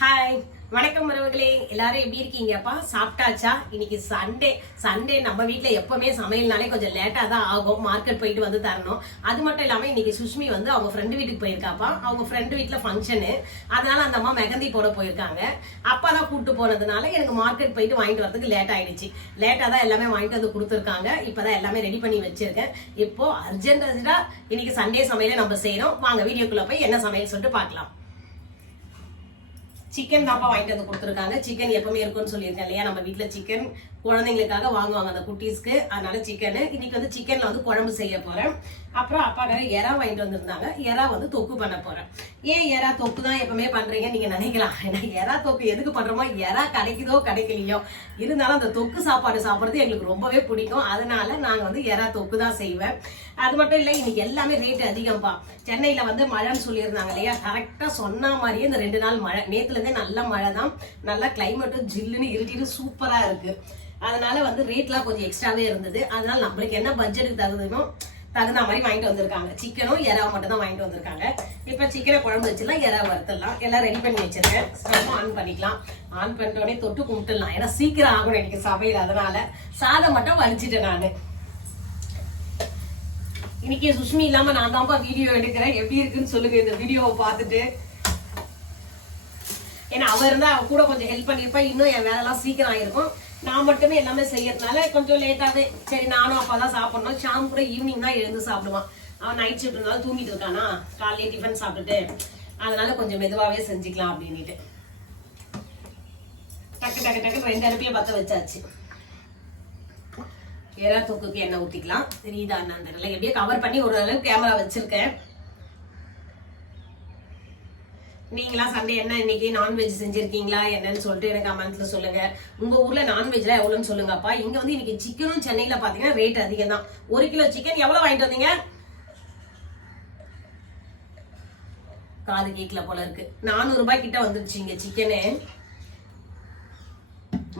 Hi, வணக்கம் உறவுகளே. எல்லாரும் எப்படி இருக்கீங்கப்பா? சாப்பிட்டாச்சா? இன்னைக்கு சண்டே நம்ம வீட்டுல எப்பவுமே சமையல்னாலே கொஞ்சம் லேட்டா தான் ஆகும். மார்க்கெட் போயிட்டு வந்து தரணும். அது மட்டும் இல்லாம இன்னைக்கு சுஷ்மி வந்து அவங்க ஃப்ரெண்டு வீட்டுக்கு போயிருக்காப்பா. அவங்க ஃப்ரெண்டு வீட்டுல ஃபங்க்ஷனு, அதனால அந்த அம்மா மெகந்தி போட போயிருக்காங்க. அப்பா தான் கூப்பிட்டு போனதுனால எனக்கு மார்க்கெட் போயிட்டு வாங்கிட்டு வரதுக்கு லேட் ஆயிடுச்சு. லேட்டா தான் எல்லாமே வாங்கிட்டு வந்து கொடுத்துருக்காங்க. இப்பதான் எல்லாமே ரெடி பண்ணி வச்சிருக்கேன். இப்போ அர்ஜென்டா இன்னைக்கு சண்டே சமையல நம்ம செய்யறோம். வாங்க வீடியோக்குள்ள போய் என்ன சமையல் சொல்லிட்டு பார்க்கலாம். சிக்கன் தான்ப்பா வாங்கிட்டு வந்து கொடுத்துருக்காங்க. சிக்கன் எப்பவுமே இருக்கும்னு சொல்லியிருக்கேன் இல்லையா, நம்ம வீட்டுல சிக்கன் குழந்தைங்களுக்காக வாங்குவாங்க அந்த குட்டீஸ்க்கு. அதனால சிக்கனு இன்னைக்கு வந்து சிக்கன்ல வந்து குழம்பு செய்ய போறேன். அப்புறம் அப்பா வேற எறா வாங்கிட்டு வந்திருந்தாங்க. எறா வந்து தொக்கு பண்ண போறேன். ஏன் எறா தொக்கு தான் எப்பவுமே பண்றீங்க நீங்க நினைக்கலாம். ஏன்னா எறா தொக்கு எதுக்கு பண்றோமோ, எறா கிடைக்குதோ கிடைக்கலையோ, இருந்தாலும் அந்த தொக்கு சாப்பாடு சாப்பிடுறது எங்களுக்கு ரொம்பவே பிடிக்கும். அதனால நாங்க வந்து எறா தொக்கு தான் செய்வேன். அது மட்டும் இல்ல, இன்னைக்கு எல்லாமே ரேட் அதிகம்ப்பா. சென்னையில வந்து மழைன்னு சொல்லியிருந்தாங்க இல்லையா, கரெக்டா சொன்ன மாதிரியே இந்த 2 நாள் மழை. நேத்துல இருந்தே நல்ல மழை தான். நல்லா கிளைமேட்டும் ஜில்லுன்னு இருட்டிட்டு சூப்பரா இருக்கு. அதனால வந்து ரேட்லாம் கொஞ்சம் எக்ஸ்ட்ராவே இருந்தது. அதனால நம்மளுக்கு என்ன பட்ஜெட்டுக்கு தகுந்த மாதிரி வாங்கிட்டு வந்திருக்காங்க. சிக்கனும் எறா மட்டும் தான் வாங்கிட்டு வந்திருக்காங்க. இப்ப சிக்கனை குழம்பு வச்சிடலாம், எறா வறுத்துடலாம். எல்லாம் ரெடி பண்ணி வச்சிருக்கேன். ஸ்டவ் ஆன் பண்ணிக்கலாம். ஆன் பண்ணிட்ட உடனே தொட்டு கும்பிட்டுலாம். ஏன்னா சீக்கிரம் ஆகணும் எனக்கு சமையல். அதனால சாதம் மட்டும் வலிச்சிட்டேன் நானு. இன்னைக்கு சுஷ்மி இல்லாம நான் தான்ப்பா வீடியோ எடுக்கிறேன். எப்படி இருக்குன்னு சொல்லுங்க இந்த வீடியோவை பார்த்துட்டு. ஏன்னா அவ இருந்தா அவ கூட கொஞ்சம் ஹெல்ப் பண்ணிருப்பா, இன்னும் என் வேலை எல்லாம் சீக்கிரம் ஆயிருக்கும். நான் மட்டுமே எல்லாமே செய்யறதுனால கொஞ்சம் லேட்டாவே. சரி, நானும் அப்பா தான் சாப்பிடணும். ஷாம் கூட ஈவினிங் தான் எழுந்து சாப்பிடுவான். அவன் நைட் ஷிஃப்ட் இருந்தாலும் தூங்கிட்டு இருக்கானா, காலையில டிஃபன் சாப்பிட்டுட்டு. அதனால கொஞ்சம் மெதுவாவே செஞ்சுக்கலாம் அப்படின்ட்டு டக்கு டக்கு டக்கு 2 அடுப்பையும் பத்த வச்சாச்சு. எறா தொக்குக்கு எண்ணெய் ஊத்திக்கலாம். தெரியுதா என்னன்னு தெரியல, எப்படியே கவர் பண்ணி ஒரு அளவுக்கு கேமரா வச்சிருக்கேன். நீங்களா சண்டே என்ன இன்னைக்கு நான்வெஜ் செஞ்சிருக்கீங்களா என்னன்னு சொல்லிட்டு எனக்கு கமெண்ட்ல சொல்லுங்க. உங்க ஊர்ல நான்வெஜ்ல எவ்வளவுன்னு சொல்லுங்கப்பா. இங்க வந்து இன்னைக்கு சிக்கனும் சென்னையில பாத்தீங்கன்னா ரேட் அதிகம் தான். 1 கிலோ சிக்கன் எவ்வளவு வாங்கிட்டு வந்தீங்க? காது கேக்கல போல இருக்கு. 400 ரூபாய் கிட்ட வந்துருச்சு இங்க சிக்கனு.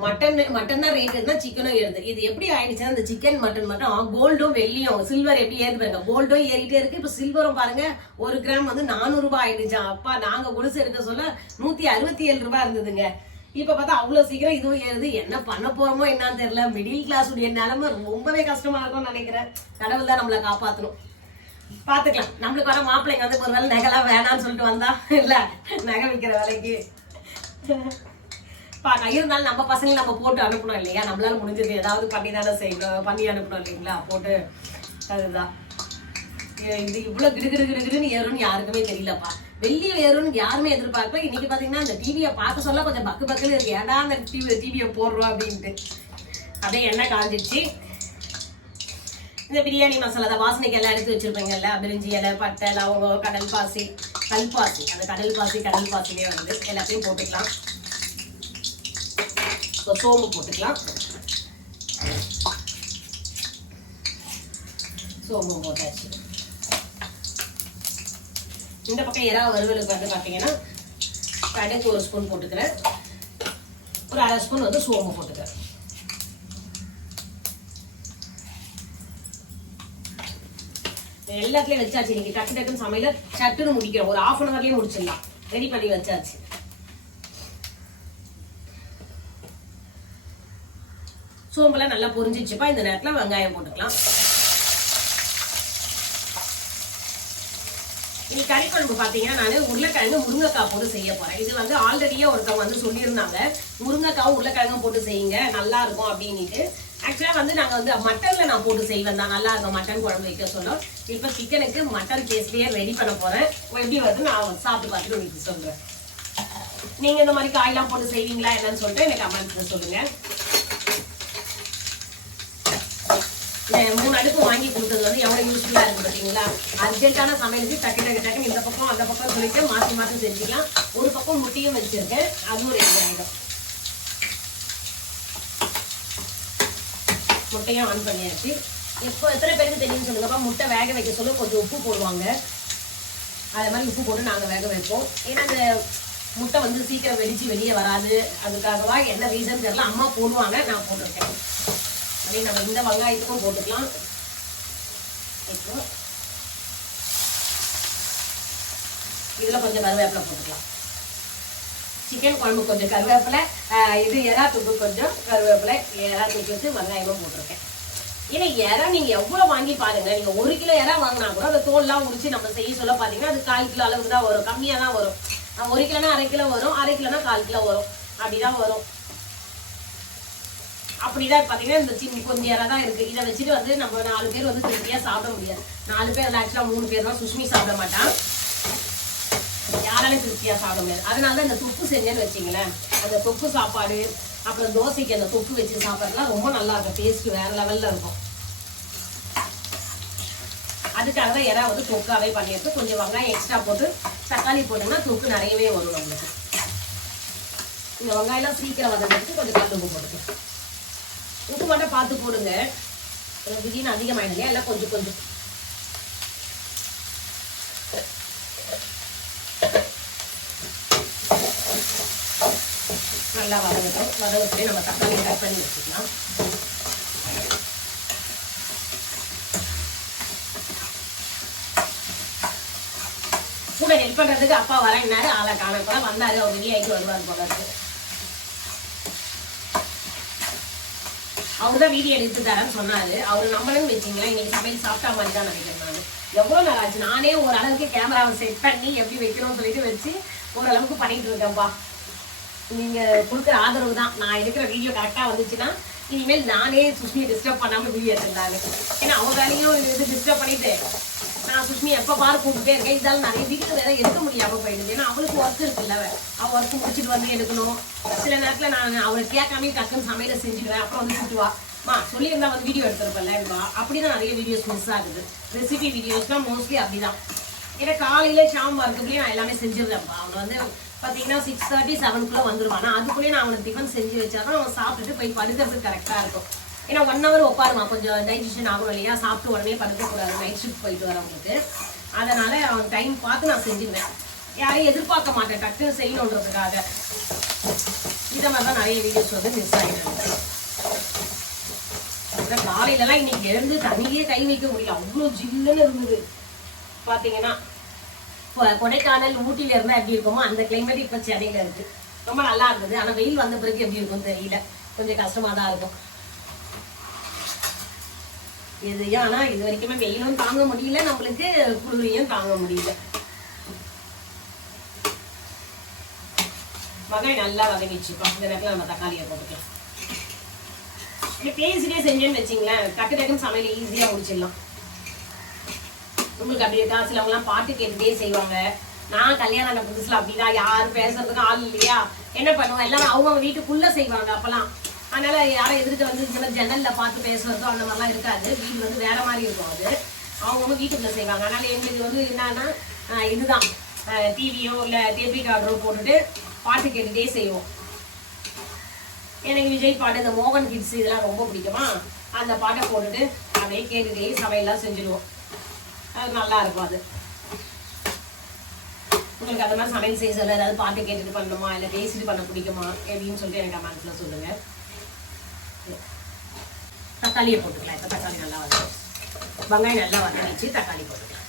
மட்டன் தான் ரேட் இருந்தா சிக்கனும் ஏறுது. இது எப்படி ஆயிடுச்சுன்னா, இந்த சிக்கன் மட்டன் மட்டும் கோல்டும் வெள்ளியும் சில்வர் எப்படி ஏறுது பாருங்க. கோல்டும் ஏறிட்டே இருக்கு. இப்ப சில்வரும் பாருங்க 1 கிராம் வந்து 400 ரூபாய் ஆயிடுச்சா. அப்பா நாங்க கொலுசு எடுக்க சொல்ல 167 ரூபாய் இருந்ததுங்க. இப்ப பார்த்தா அவ்வளவு சீக்கிரம் இதுவும் ஏறுது. என்ன பண்ண போறோமோ என்னன்னு தெரியல. மிடில் கிளாஸ் உடைய நிலைமை ரொம்பவே கஷ்டமா இருக்கும்னு நினைக்கிறேன். கடவுள் தான் நம்மளை காப்பாத்தணும். பாத்துக்கலாம். நம்மளுக்கு வர மாப்பிள்ளைங்க வந்து ஒருவேளை நகைலாம் வேணாம்னு சொல்லிட்டு வந்தா இல்ல நகை விற்கிற வேலைக்கு இருந்தாலும் நம்ம பசங்களை நம்ம போட்டு அனுப்பணும் இல்லையா. நம்மளால முடிஞ்சது ஏதாவது பண்ணி தானே செய்யணும், பண்ணி அனுப்பணும் இல்லைங்களா போட்டு. அதுதான் இது இவ்வளவு கிடுகிடுன்னு ஏறும்னு யாருக்குமே தெரியலப்பா. வெள்ளி ஏறும்னு யாருமே எதிர்பார்க்கல. இன்னைக்கு பாத்தீங்கன்னா அந்த டிவியை பார்க்க சொல்ல கொஞ்சம் பக்கு பக்குன்னு இருக்கு. ஏடா அந்த டிவியை போடுறோம் அப்படின்ட்டு. அப்படியே எண்ணெய் காஞ்சிடுச்சு. இந்த பிரியாணி மசாலா தான் வாசனைக்கு எல்லாம் எடுத்து வச்சிருப்பீங்கல்ல. பிரிஞ்சி இலை, பட்டை, லவங்கம், கல்பாசி. அந்த கடல் பாசிலே வந்து எல்லாத்தையும் போட்டுக்கலாம். சோம்பு போட்டுக்கலாம். சோம்பு போட்டாச்சு. இந்த பக்கம் எறா வறுவலுக்கு வந்து பாத்தீங்கன்னா கடுகு 1 ஸ்பூன் போட்டுக்கிறேன். ஒரு 1/2 ஸ்பூன் வந்து சோம்பு போட்டுக்கிறேன். எல்லாத்துலயும் வச்சாச்சு. இன்னைக்கு டக்குன்னு சமையல சட்டுன்னு முடிக்கிறோம். ஒரு 1/2 hourலயே முடிச்சிடலாம். ரெடி பண்ணி வச்சாச்சு. சோம்பெல்லாம் நல்லா பொரிஞ்சிச்சுப்பா. இந்த நேரத்துல வெங்காயம் போட்டுக்கலாம். இன்னைக்கு கறி குழம்பு பாத்தீங்கன்னா நான் உருளைக்கிழங்கு முருங்கைக்காய் போட்டு செய்ய போறேன். இது வந்து ஆல்ரெடியே ஒருத்தவங்க வந்து சொல்லியிருந்தாங்க, முருங்கைக்காவும் உருளைக்கிழங்கும் போட்டு செய்யுங்க நல்லா இருக்கும் அப்படின்ட்டு. ஆக்சுவலா வந்து நாங்க வந்து மட்டன்ல நான் போட்டு செய்வேன் தான், நல்லா இருக்கும் மட்டன் குழம்பு வைக்க சொன்னோம். இப்ப சிக்கனுக்கு மட்டன் டேஸ்ட்லயே ரெடி பண்ண போறேன். எப்படி வந்து நான் சாப்பிட்டு பார்த்துட்டு உங்களுக்கு சொல்றேன். நீங்க இந்த மாதிரி காயெல்லாம் போட்டு செய்வீங்களா என்னன்னு சொல்லிட்டு எனக்கு கமெண்ட்ல சொல்லுங்க. 3 அடுப்பு வாங்கி கொடுத்தது வந்து எவ்வளவு யூஸ்ஃபுல்லா இருக்கு பாத்தீங்களா. அர்ஜென்ட்டான சமையலுக்கு டக்கு இந்த பக்கம் அந்த பக்கம் சொல்லிட்டு மாத்தி செஞ்சுக்கலாம். ஒரு பக்கம் முட்டையும் வச்சிருக்கேன், அதுவும் ரெடி ஆயிடும். முட்டையும் ஆன் பண்ணியாச்சு. இப்போ எத்தனை பேருக்கு தெரியும்னு சொல்லுங்கப்பா. முட்டை வேக வைக்க சொல்ல கொஞ்சம் உப்பு போடுவாங்க. அதே மாதிரி உப்பு போட்டு நாங்க வேக வைப்போம். ஏன்னா இந்த முட்டை வந்து சீக்கிரம் வெடிச்சு வெளியே வராது. அதுக்காகவா என்ன ரீசன் தெரியல, அம்மா போடுவாங்க, நான் போட்டிருக்கேன். அதே நம்ம இந்த வெங்காயத்துக்கும் போட்டுக்கலாம். இப்போ இதுல கொஞ்சம் கருவேப்பிலை போட்டுக்கலாம். சிக்கன் குழம்பு கொஞ்சம் கருவேப்பிலை, இது எறா தூக்கு கொஞ்சம் கருவேப்பிலை, எறா தூக்கு வெங்காயமும் போட்டிருக்கேன். ஏன்னா எறா நீங்க எவ்வளவு வாங்கி பாருங்க, நீங்க 1 கிலோ எறா வாங்கினா கூட அந்த தோல்லாம் உரிச்சு நம்ம செய்ய சொல்ல பாத்தீங்கன்னா அது 1/4 கிலோ அளவுக்கு தான் வரும், கம்மியா தான் வரும். 1 கிலோனா 1/2 கிலோ வரும், 1/2 கிலோனா 1/4 கிலோ வரும், அப்படிதான் வரும். அப்படிதான் பாத்தீங்கன்னா இந்த சின்ன கொஞ்சம் எறா தான் இருக்கு. இதை வச்சுட்டு வந்து நம்ம 4 பேர் வந்து திருப்தியா சாப்பிட முடியாது. 4 பேர் ஆக்சுவலா 3 பேர் தான். சுஷ்மி சாப்பிட மாட்டான், யாராலையும் திருப்தியா சாப்பிட முடியாது. அதனாலதான் இந்த தொக்கு செஞ்சேன்னு வச்சிங்களேன், அந்த தொக்கு சாப்பாடு அப்புறம் தோசைக்கு அந்த தொக்கு வச்சு சாப்பிட்றதுலாம் ரொம்ப நல்லா இருக்கும், டேஸ்ட் வேற லெவல்ல இருக்கும். அதுக்காக தான் எறா வந்து தொக்காவே பண்ணிட்டு கொஞ்சம் வெங்காயம் எக்ஸ்ட்ரா போட்டு தக்காளி போட்டோம்னா தொக்கு நிறையவே வரும் நம்மளுக்கு. இந்த வெங்காயம்லாம் சீக்கிரம் வதங்கிறதுக்கு கொஞ்சம் கல் உப்பு போட்டுக்கலாம். உப்பு மட்டும் பார்த்து போடுங்க, திடீர்னு அதிகமாயிடும் இல்லையா, எல்லாம் கொஞ்சம் கொஞ்சம். நல்லா வதங்கட்டும். வதங்கப்படி நம்ம தக்காளி கட் பண்ணி வச்சுக்கலாம். கூட ஹெல்ப் பண்றதுக்கு அப்பா வரேன்னாரு, ஆளை காண கூட வந்தாரு, அவர் ரெடி ஆகிட்டு வருவார் போல இருக்கு. அவருதான் வீடியோ எடுத்து தரேன்னு சொன்னாரு. அவரு நம்மளும் வச்சிங்களா இன்னைக்கு சமையல் சாப்பிட்டா மாதிரி தான் நினைக்கிறேன். நான் எவ்வளவு நாள் ஆச்சு நானே ஓரளவுக்கு கேமராவை செட் பண்ணி எப்படி வைக்கணும்னு சொல்லிட்டு வச்சு ஓரளவுக்கு பண்ணிட்டு இருக்கேன்ப்பா. நீங்க கொடுக்குற ஆதரவு தான். நான் எடுக்கிற வீடியோ கரெக்டா வந்துச்சுன்னா இனிமேல் நானே சுஷ்மியை டிஸ்டர்ப் பண்ணாம வீடியோ எடுத்துருந்தாங்க. ஏன்னா அவங்க வேலையும் இது டிஸ்டர்ப் பண்ணிட்டு நான் சுஷ்மி எப்போ பாரு கூப்பிட்டே இருக்கேன். இதால நிறைய வீட்டுக்கு வேற எடுக்க முடியாம போயிடுது. ஏன்னா அவளுக்கு ஒர்க் இருக்குல்ல, அவள் ஒர்க் முடிச்சுட்டு வந்து எடுக்கணும். சில நேரத்தில் நான் அவளை கேட்காமே டக்குன்னு சமையலை செஞ்சுடுவேன். அப்புறம் வந்து கூட்டுவாமா சொல்லியிருந்தா வந்து வீடியோ எடுத்துருப்பேன்லவா. அப்படிதான் நிறைய வீடியோஸ் மிஸ் ஆகுது. ரெசிபி வீடியோஸ் தான் மோஸ்ட்லி அப்படிதான். ஏன்னா காலையில ஷாம் ஒர்க்குள்ளேயே நான் எல்லாமே செஞ்சிருந்தேன்ப்பா. அவனை வந்து பார்த்தீங்கன்னா 6:30 7 வந்துருவான். அதுக்குள்ளேயே நான் அவனுக்கு டிஃபன் செஞ்சு வச்சாதான் அவன் சாப்பிட்டுட்டு போய் படுக்கிறதுக்கு கரெக்டாக இருக்கும். ஏன்னா 1 hour உட்காருமா, கொஞ்சம் டைஜஷன் ஆகணும் இல்லையா, சாப்பிட்டு உடனே படுக்கக்கூடாது, நைட் ஷிஃப்ட் போயிட்டு வரவங்களுக்கு. அதனால அவன் டைம் பார்த்து நான் செஞ்சுருவேன். யாரையும் எதிர்பார்க்க மாட்டேன், டக்குன்னு செய்யணுன்றதுக்காக. இதை மாதிரி தான் நிறைய வீடியோஸ் வந்து மிஸ் ஆகிடுது. காலையிலலாம் இன்னைக்கு எழுந்து தண்ணியே கை வைக்க முடியல, அவ்வளோ ஜில்லுன்னு இருந்தது. பார்த்தீங்கன்னா கொடைக்கானல் ஊட்டியில இருந்தா எப்படி இருக்குமோ அந்த கிளைமேட் இப்ப சென்னையில இருக்கு. ரொம்ப நல்லா இருந்தது. ஆனா வெயில் வந்த பிறகு எப்படி இருக்கும் தெரியல, கொஞ்சம் கஷ்டமா தான் இருக்கும். எதையும் ஆனா இது வரைக்குமே வெயிலும் தாங்க முடியல, நம்மளுக்கு குளிரையும் தாங்க முடியல. வெங்காயம் நல்லா வதங்கிச்சுப்போம். இந்த நேரத்துல நம்ம தக்காளியை போட்டுக்கலாம். பேசிட்டே செஞ்சேன்னு வச்சிங்களேன், டக்கு டக்குன்னு சமையல் ஈஸியா முடிச்சிடலாம். உங்களுக்கு அப்படி இருக்கா? சிலவங்கலாம் பாட்டு கேட்டுட்டே செய்வாங்க. நான் கல்யாணம் ஆன புதுசுல அப்படிதான், யாரும் பேசுறதுக்கு ஆள் இல்லையா, என்ன பண்ணுவோம் எல்லாரும் அவங்க வீட்டுக்குள்ள செய்வாங்க அப்பெல்லாம். அதனால யாரும் எதிர்த்து வந்து சில ஜன்னல்ல பார்த்து பேசுறதோ அந்த மாதிரிலாம் இருக்காது. வீடு வந்து வேற மாதிரி இருக்கும். அது அவங்க வீட்டுக்குள்ள செய்வாங்க. அதனால எங்களுக்கு வந்து என்னன்னா இதுதான், டிவியோ இல்லை டேப் ரெக்கார்டரோ போட்டுட்டு பாட்டு கேட்டுட்டே செய்வோம். எனக்கு விஜய் பாட்டு, இந்த மோகன் கிட்ஸ் இதெல்லாம் ரொம்ப பிடிக்குமா, அந்த பாட்டை போட்டுட்டு அப்படியே கேட்டுட்டே சமையல்லாம் செஞ்சுடுவோம். அது நல்லா இருக்கும். அது உங்களுக்கு அந்த மாதிரி சமையல் செய்ய சொல்ல ஏதாவது பாட்டு கேட்டுட்டு பண்ணணுமா இல்லை பேசிட்டு பண்ண பிடிக்குமா எப்படின்னு சொல்லிட்டு எனக்கு கமெண்ட்ஸ்ல சொல்லுங்க. தக்காளியை போட்டுக்கலாம். இப்போ தக்காளி நல்லா வதக்கும், வெங்காயம் நல்லா வதங்கிச்சு, தக்காளி போட்டுக்கலாம்.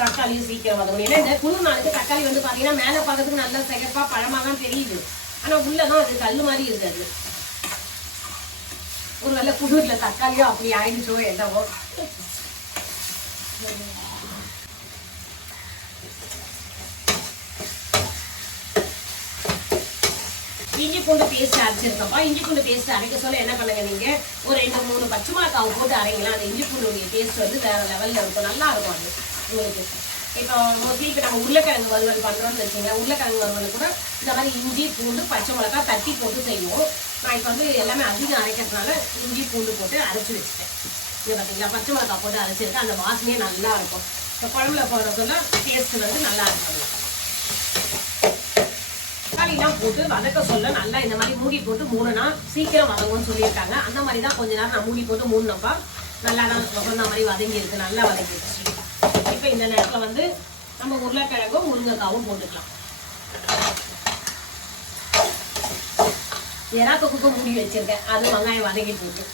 தக்காளியும் சீக்கிரம் வதங்கணும். ஏன்னா இந்த குளிர் நாளுக்கு தக்காளி வந்து பார்த்தீங்கன்னா மேலே பார்க்கறதுக்கு நல்லா சிகப்பா பழமாக தான் தெரியுது, ஆனால் உள்ளதான் அது கல் மாதிரி இருக்காது. ஒரு வேளை குளிர்ல தக்காளியோ அப்படி ஆயிடுச்சோ என்னவோ. இஞ்சி பூண்டு பேஸ்ட் அரைச்சிருக்கப்பா. இஞ்சி பூண்டு பேஸ்ட் அரைக்க சொல்ல என்ன பண்ணுங்க, நீங்க ஒரு 2-3 பச்சை மிளகாவை போட்டு அரைங்களா. அந்த இஞ்சி பூண்டுடைய டேஸ்ட் வந்து வேற லெவல்ல இருக்கும், நல்லா இருக்கும் அது உங்களுக்கு. இப்போ மோஸ்ட்லி இப்போ நம்ம உருளைக்கிழங்கு வறுவல் பண்ணுறோம்னு வச்சுங்க, உருளைக்கிழங்கு வறுவல் கூட இந்த மாதிரி இஞ்சி பூண்டு பச்சை மிளகா தட்டி போட்டு செய்வோம். நான் இப்போ வந்து எல்லாமே அதிகம் அரைக்கிறதுனால இஞ்சி பூண்டு போட்டு அரைச்சி வச்சுட்டேன். இங்கே பார்த்தீங்களா, பச்சை மிளகா போட்டு அரைச்சிருக்கேன். அந்த வாசனையே நல்லா இருக்கும். இப்போ குழம்புல போடுற சொல்ல டேஸ்ட் வந்து நல்லா இருக்கும். தக்காளிலாம் போட்டு வதக்க சொல்ல நல்லா இந்த மாதிரி மூடி போட்டு மூணுனா சீக்கிரம் வதங்கும்னு சொல்லியிருக்காங்க. அந்த மாதிரி தான் கொஞ்ச நேரம் நான் மூடி போட்டு மூணுனப்பா நல்லா தான் சொன்ன மாதிரி வதங்கி இருக்கு, நல்லா வதங்கிடுச்சு. இப்போ இந்த நேரத்தில் வந்து நம்ம உருளைக்கிழங்கும் முருங்கைக்காவும் போட்டுக்கலாம். எறா தொக்குக்கும் மூடி வச்சிருக்கேன், அது வெங்காயம் வதங்கி போட்டு.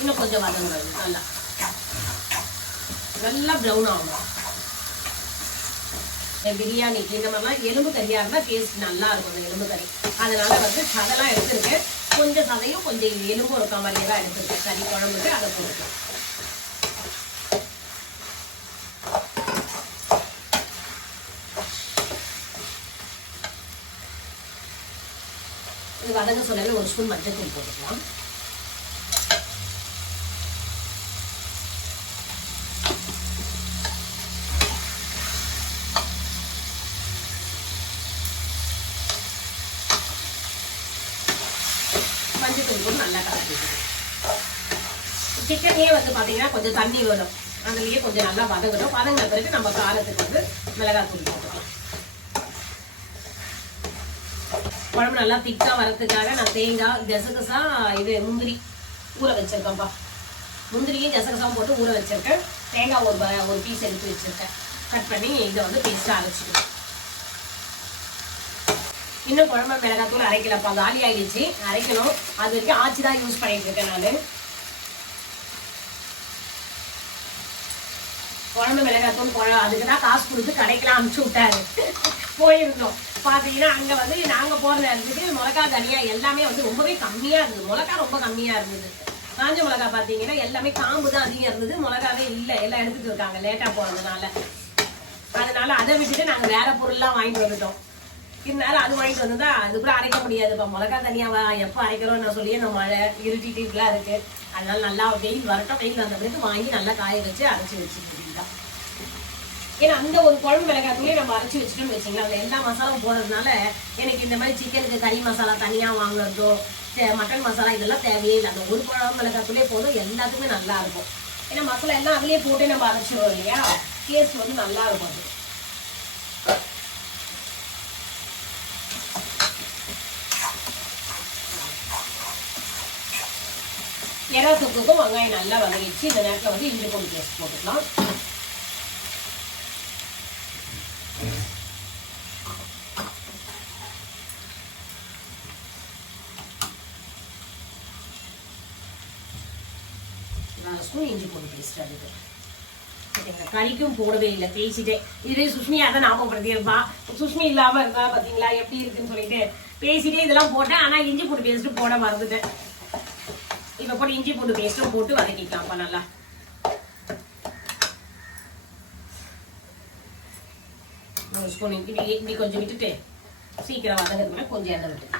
இன்னும் கொஞ்சம் வதங்கணும். நல்லா நல்லா ப்ரௌன் ஆகணும். பிரியாணிக்கு இந்த மாதிரிலாம் எலும்பு கறியாக இருந்தால் டேஸ்ட் நல்லா இருக்கும். அந்த எலும்பு கறி அதனால வந்து சதைலாம் எடுத்துருக்கேன். கொஞ்சம் சதையும் கொஞ்சம் எலும்பும் இருக்க மாதிரியே தான் எடுத்துருக்கேன். கறி குழம்புக்கு அதை போட்டுக்கலாம். இது வதங்க சொன்னாலும் ஒரு ஸ்பூன் மஞ்சள் தூள் போட்டுக்கலாம். மஞ்சள் தூள் போட்டு நல்லா கலக்கிக்கணும். சிக்கன்லேயே வந்து பார்த்தீங்கன்னா கொஞ்சம் தண்ணி வரும். அதுலேயே கொஞ்சம் நல்லா வதங்கணும். வதங்கின பிறகு நம்ம காரத்துக்கு வந்து மிளகாய் தூள் போட்டுக்கலாம். குழம்பு நல்லா திக்காக வரதுக்காக நான் தேங்காய் கசகசா இது முந்திரி ஊற வச்சிருக்கேன்ப்பா. முந்திரியும் கசகசாவும் போட்டு ஊற வச்சிருக்கேன். தேங்காய் ஒரு பீஸ் எடுத்து வச்சிருக்கேன். கட் பண்ணி இதை வந்து பேஸ்ட்டாக அரைச்சிக்கணும். இன்னும் குழம்பு மிளகாத்தூள் அரைக்கலப்பா, காலி ஆகிடுச்சு. அரைக்கணும். அது வரைக்கும் ஆச்சி தான் யூஸ் பண்ணிட்டு இருக்கேன் நான். குழம்பு மிளகாத்தூள் அதுக்கு தான் காசு கொடுத்து கடைக்கெல்லாம் அனுப்பிச்சு விட்டாரு. போயிருந்தோம் பார்த்தீங்கன்னா அங்கே வந்து நாங்கள் போகிற இடத்துக்கு மிளகா தனியாக எல்லாமே வந்து ரொம்பவே கம்மியாக இருந்தது. மிளகா ரொம்ப கம்மியாக இருந்தது. காஞ்ச மிளகா பார்த்தீங்கன்னா எல்லாமே காம்பு தான் அதிகம் இருந்தது. மிளகாவே இல்லை, எல்லாம் எடுத்துகிட்டு இருக்காங்க லேட்டாக போகிறதுனால. அதனால அதை விட்டுட்டு நாங்கள் வேற பொருள்லாம் வாங்கிட்டு வந்துட்டோம். இருந்தாலும் அது வாங்கிட்டு வந்து தான் அது கூட அரைக்க முடியாது. இப்போ மிளகா தனியாக எப்போ அரைக்கிறோம் நான் சொல்லி அந்த மழை இருட்டிட்டு இப்படிலாம் இருக்குது. அதனால நல்லா வெயில் வரட்டும். வெயில் வந்த பிறகு வாங்கி நல்லா காய வச்சு அரைச்சி வச்சுக்கிட்டீங்க. ஏன்னா அந்த ஒரு குழம்பு மிளகாத்தூளே நம்ம அரைச்சி வச்சுட்டோம்னு வச்சுங்களேன். அதில் எல்லா மசாலாவும் போடுறதுனால எனக்கு இந்த மாதிரி சிக்கனுக்கு கறி மசாலா தனியாக வாங்குறதோ மட்டன் மசாலா இதெல்லாம் தேவையே இல்லை. அந்த ஒரு குழம்பு மிளகாத்தூளே போதும், எல்லாத்துக்குமே நல்லா இருக்கும். ஏன்னா மசாலா எல்லாம் அதுலேயே போட்டு நம்ம அரைச்சிடுவோம் இல்லையா, டேஸ்ட் வந்து நல்லா இருக்கும். அது எறா தொக்குக்கும் வெங்காயம் நல்லா வதங்கிடுச்சு. இந்த நேரத்தில் வந்து இஞ்சி பூண்டு பேஸ்ட் போட்டுக்கலாம். இஞ்சி பூண்டு பேஸ்ட் அதுக்கு கறிக்கும் போடவே இல்லை, பேசிட்டே இதே சுஷ்மியா தான் ஞாபகப்படுத்தி இருப்பா. சுஷ்மி இல்லாம இருந்தா பாத்தீங்களா எப்படி இருக்குன்னு சொல்லிட்டு பேசிட்டே இதெல்லாம் போட்டேன். ஆனா இஞ்சி பூண்டு பேஸ்ட் போட மறந்துட்டேன். இப்ப போட்டு இஞ்சி பூண்டு பேஸ்ட்டும் போட்டு வதக்கிக்கலாம்ப்பா. நல்லா ஒரு ஸ்பூன் இப்படி கொஞ்சம் விட்டுட்டு சீக்கிரம் வதங்கிறதுக்கு கொஞ்சம் எண்ணெய் விட்டு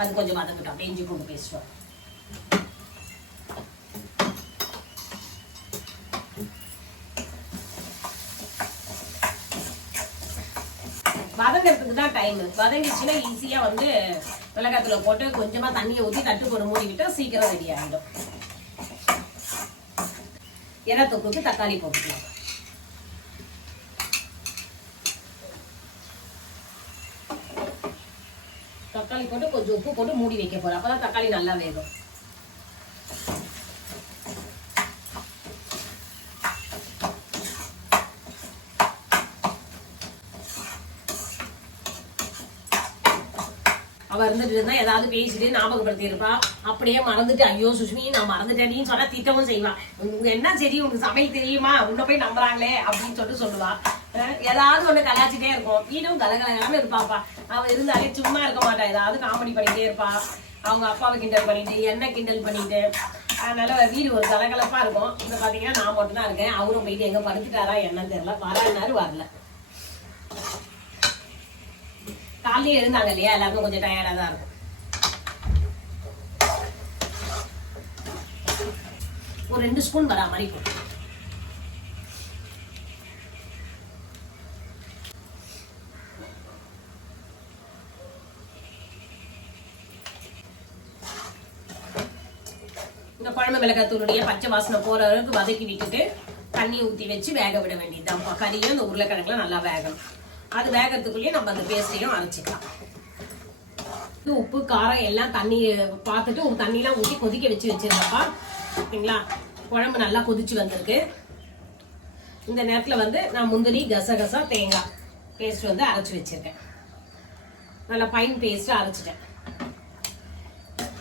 அது கொஞ்சம் வதக்கிட்டோம். அப்படியே இஞ்சி பூண்டு பேஸ்ட் வதங்கிறதுக்கு தான் டைம். வதங்கிச்சுன்னா ஈஸியா வந்து மிளகாத்தூளை போட்டு கொஞ்சமா தண்ணியை ஊற்றி தட்டு போட்டு மூடி விட்டா சீக்கிரம் ரெடி ஆகிடும். எறா தொக்குக்கு தக்காளி போட்டுக்கலாம். தக்காளி போட்டு கொஞ்சம் உப்பு போட்டு மூடி வைக்க போறோம். அப்பதான் தக்காளி நல்லா வேகும். அவ இருந்துட்டு இருந்தா ஏதாவது பேசிட்டு ஞாபகப்படுத்தி இருப்பா. அப்படியே மறந்துட்டு ஐயோ சுஷ்மி நான் மறந்துட்டேன்னு சொன்னா திட்டவும் செய்வா. உங்க என்ன சரி உனக்கு சமையல் தெரியுமா, உன்ன போய் நம்புறாங்களே அப்படின்னு சொல்லுவா. ஏதாவது ஒண்ணு கலாச்சிட்டே இருக்கும். வீடும் கலகலகலான்னு இருப்பாப்பா. அவ இருந்தாலே சும்மா இருக்க மாட்டா, ஏதாவது காமெடி பண்ணிட்டே இருப்பா. அவங்க அப்பாவை கிண்டல் பண்ணிட்டு என்ன கிண்டல் பண்ணிட்டு, அதனால வீடு ஒரு கலகலப்பா இருக்கும். இப்ப பாத்தீங்கன்னா நான் மட்டும் தான் இருக்கேன். அவரும் போயிட்டு எங்க படுத்துட்டாரா என்னன்னு தெரியல. வராரு வரல. காலையே எழுந்தாங்க இல்லையா, எல்லாருக்கும் கொஞ்சம் டயர்டா தான் இருக்கும். ஒரு 2 ஸ்பூன் வரா மாதிரி போட்டு இந்த குழம்பு மிளகாத்தூளுடைய பச்சை வாசனை போற அளவுக்கு வதக்கி விட்டுட்டு தண்ணி ஊற்றி வச்சு வேக விட வேண்டியதுதான். கறியும் இந்த உருளைக்கிழங்குல நல்லா வேகணும். அது வேகத்துக்குள்ளேயே நம்ம அந்த பேஸ்டையும் அரைச்சிக்கலாம். உப்பு காரம் எல்லாம் தண்ணி பார்த்துட்டு தண்ணியெல்லாம் ஊற்றி கொதிக்க வச்சு வச்சிருக்கப்பா. ஓகேங்களா, குழம்பு நல்லா கொதிச்சு வந்திருக்கு. இந்த நேரத்தில் வந்து நான் முந்திரி கசகசா தேங்காய் பேஸ்ட் வந்து அரைச்சி வச்சிருக்கேன். நல்லா பைன் பேஸ்ட் அரைச்சிட்டேன்.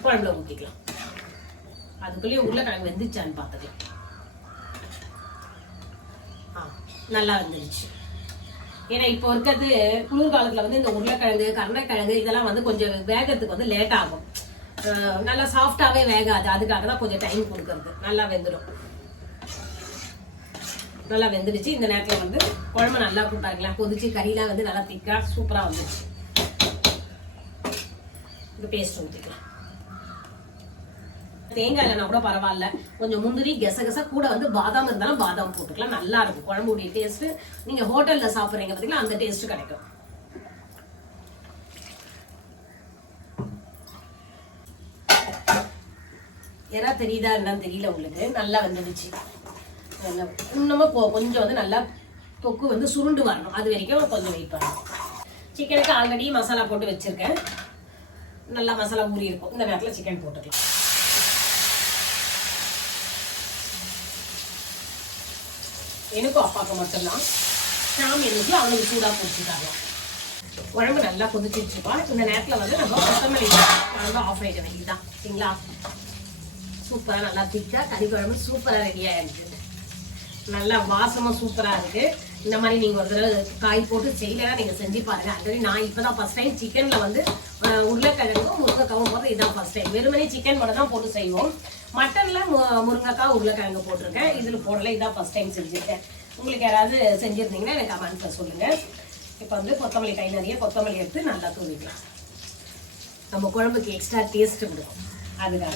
குழம்புல ஊற்றிக்கலாம். அதுக்குள்ளேயே உருளைக்கிழங்கு வெந்துச்சான்னு பார்த்துக்கலாம். நல்லா வந்துருச்சு. ஏன்னா இப்போ இருக்கிறது குளிர்காலத்தில் வந்து இந்த உருளைக்கிழங்கு கருணைக்கிழங்கு இதெல்லாம் வந்து கொஞ்சம் வேகத்துக்கு வந்து லேட் ஆகும். நல்லா சாஃப்டாகவே வேகாது. அதுக்காக தான் கொஞ்சம் டைம் கொடுக்கறது. நல்லா வெந்துடும். நல்லா வெந்துடுச்சு. இந்த நேரத்தில் வந்து குழம்பு நல்லா கூட்டாங்களா கொதிச்சு கறியெல்லாம் வந்து நல்லா திக்காக சூப்பராக வந்துடுச்சு. இந்த பேஸ்ட் ஊற்றிக்கலாம். தேங்காய் இல்லைனா கூட பரவாயில்ல. கொஞ்சம் முந்திரி கசகசா கூட வந்து பாதாம் இருந்தாலும் பாதாம் போட்டுக்கலாம். நல்லா இருக்கும் குழம்புடைய டேஸ்ட். நீங்க ஹோட்டல்ல சாப்பிடுறீங்க பார்த்தீங்களா அந்த டேஸ்ட் கிடைக்கும். ஏன்னா தெரியுதா என்னன்னு தெரியல உங்களுக்கு. நல்லா வந்துடுச்சு. இன்னமும் கொஞ்சம் வந்து நல்லா தொக்கு வந்து சுருண்டு வரணும். அது வரைக்கும் கொஞ்சம் வெயிட் பண்ணணும். சிக்கனுக்கு ஆல்ரெடி மசாலா போட்டு வச்சிருக்கேன். நல்லா மசாலா ஊறி இருக்கும். இந்த நேரத்தில் சிக்கன் போட்டுக்கலாம். எனக்கும் அப்பாவுக்கு மட்டும்தான். சாமி இருந்துச்சு அவனுக்கு சூடாக பிடிச்சிட்டாங்க. குழம்பு நல்லா கொதிச்சிருச்சுப்பா. இந்த நேரத்தில் வந்து நம்ம கொத்தமல்லி குழம்பு ஆஃப் ஆகிட வேண்டியதான். சரிங்களா? சூப்பராக நல்லா திக்கா கறி குழம்பு சூப்பராக ரெடியாக இருக்குது. நல்லா வாசமும் சூப்பராக இருக்குது. இந்த மாதிரி நீங்கள் ஒரு தடவை காய் போட்டு செய்யலைன்னா நீங்கள் செஞ்சு பாருங்கள். ஆல்ரெடி நான் இப்போ தான் ஃபஸ்ட் டைம் சிக்கனில் வந்து உருளைக்கிழங்கும் முருங்கைக்காவும் போட்டு இதுதான் ஃபஸ்ட் டைம். வெறுமனே சிக்கன் மட்டும் தான் போட்டு செய்வோம். மட்டனில் முருங்கைக்காய் உருளைக்கிழங்கு போட்டிருக்கேன். இதில் போடலை. இதான் ஃபஸ்ட் டைம் செஞ்சுருக்கேன். உங்களுக்கு யாராவது செஞ்சுருந்தீங்கன்னா எனக்கு கமெண்ட்ஸில் சொல்லுங்கள். இப்போ வந்து கொத்தமல்லி கை நிறைய கொத்தமல்லி எடுத்து நல்லா தூவிக்கலாம். நம்ம குழம்புக்கு எக்ஸ்ட்ரா டேஸ்ட் கொடுக்கும். அதுக்காக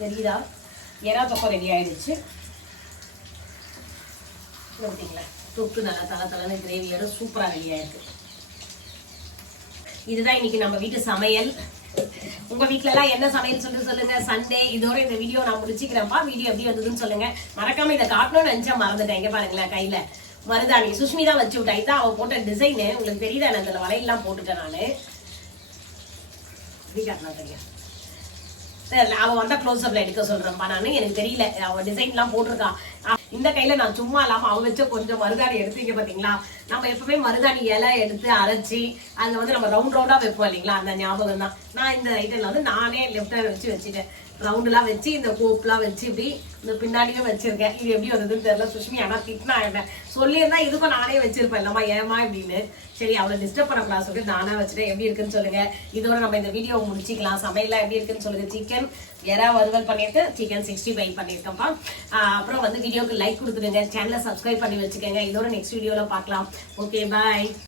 தெரியுதா? எறா தொக்கம் ரெடி ஆகிடுச்சு. ஊற்றிக்கலாம். தொக்கு நல்லா தலை கிரேவியோட சூப்பராக ரெடி ஆயிருக்கு. இதுதான் இன்னைக்கு நம்ம வீட்டு சமையல். உங்க வீட்டுல எல்லாம் என்ன சமையல் சொல்லுங்க. சண்டே இதோட இந்த வீடியோ நான் முடிச்சுக்கிறேன்ப்பா. வீடியோ எப்படி வந்ததுன்னு சொல்லுங்க. மறக்காம இதை காட்டணும்னு நினைச்சா மறந்துட்டேன். இங்க பாருங்களேன் கையில மருதாணி சுஷ்மி தான் வச்சு விட்டா. இதான் அவ போட்ட டிசைனு. உங்களுக்கு தெரியுதா? நான் இதுல வலையெல்லாம் போட்டுட்டேன். நானு இப்படி காட்டினா தெரியும். அவ வந்தா க்ளோஸ் அப்ல எடுக்க சொல்றேன்ப்பா. நானு எனக்கு தெரியல அவ டிசைன் எல்லாம் போட்டிருக்கான். இந்த கையில நான் சும்மா இல்லாம அவ வச்ச கொஞ்சம் மருதாணி எடுத்தீங்க பாத்தீங்களா? நம்ம எப்பவுமே மருதாணி இலை எடுத்து அரைச்சி அதுல வந்து நம்ம ரவுண்ட் ரவுண்டா வைப்போம் இல்லைங்களா? அந்த ஞாபகம் தான். நான் இந்த ஐட்டம்ல வந்து நானே லெஃப்ட் ஹேண்ட் வச்சுட்டேன். ரவுண்டுலாம் வச்சு இந்த கோப்லாம் வச்சு இப்படி இந்த பின்னாடியும் வச்சிருக்கேன். இது எப்படி வருதுன்னு தெரியல. சுஷ்மி ஆனா திட்டினா என்ன சொல்லியிருந்தா இதுக்கும் நானே வச்சிருப்பேன். இல்லம்மா ஏமா இப்படின்னு. சரி அவளை டிஸ்டர்ப் பண்ணக்கூடாது சொல்லிட்டு நானா வச்சுட்டேன். எப்படி இருக்குன்னு சொல்லுங்க. இதோட நம்ம இந்த வீடியோ முடிச்சிக்கலாம். சமையல்லாம் எப்படி இருக்குன்னு சொல்லுங்க. சிக்கன் எறா வறுவல் பண்ணிட்டு சிக்கன் 65 பண்ணியிருக்கேன்ப்பா. அப்புறம் வந்து வீடியோக்கு லைக் கொடுத்துடுங்க. சேனலை சப்ஸ்கிரைப் பண்ணி வச்சுக்கோங்க. இதோட நெக்ஸ்ட் வீடியோல பார்க்கலாம். Okay bye.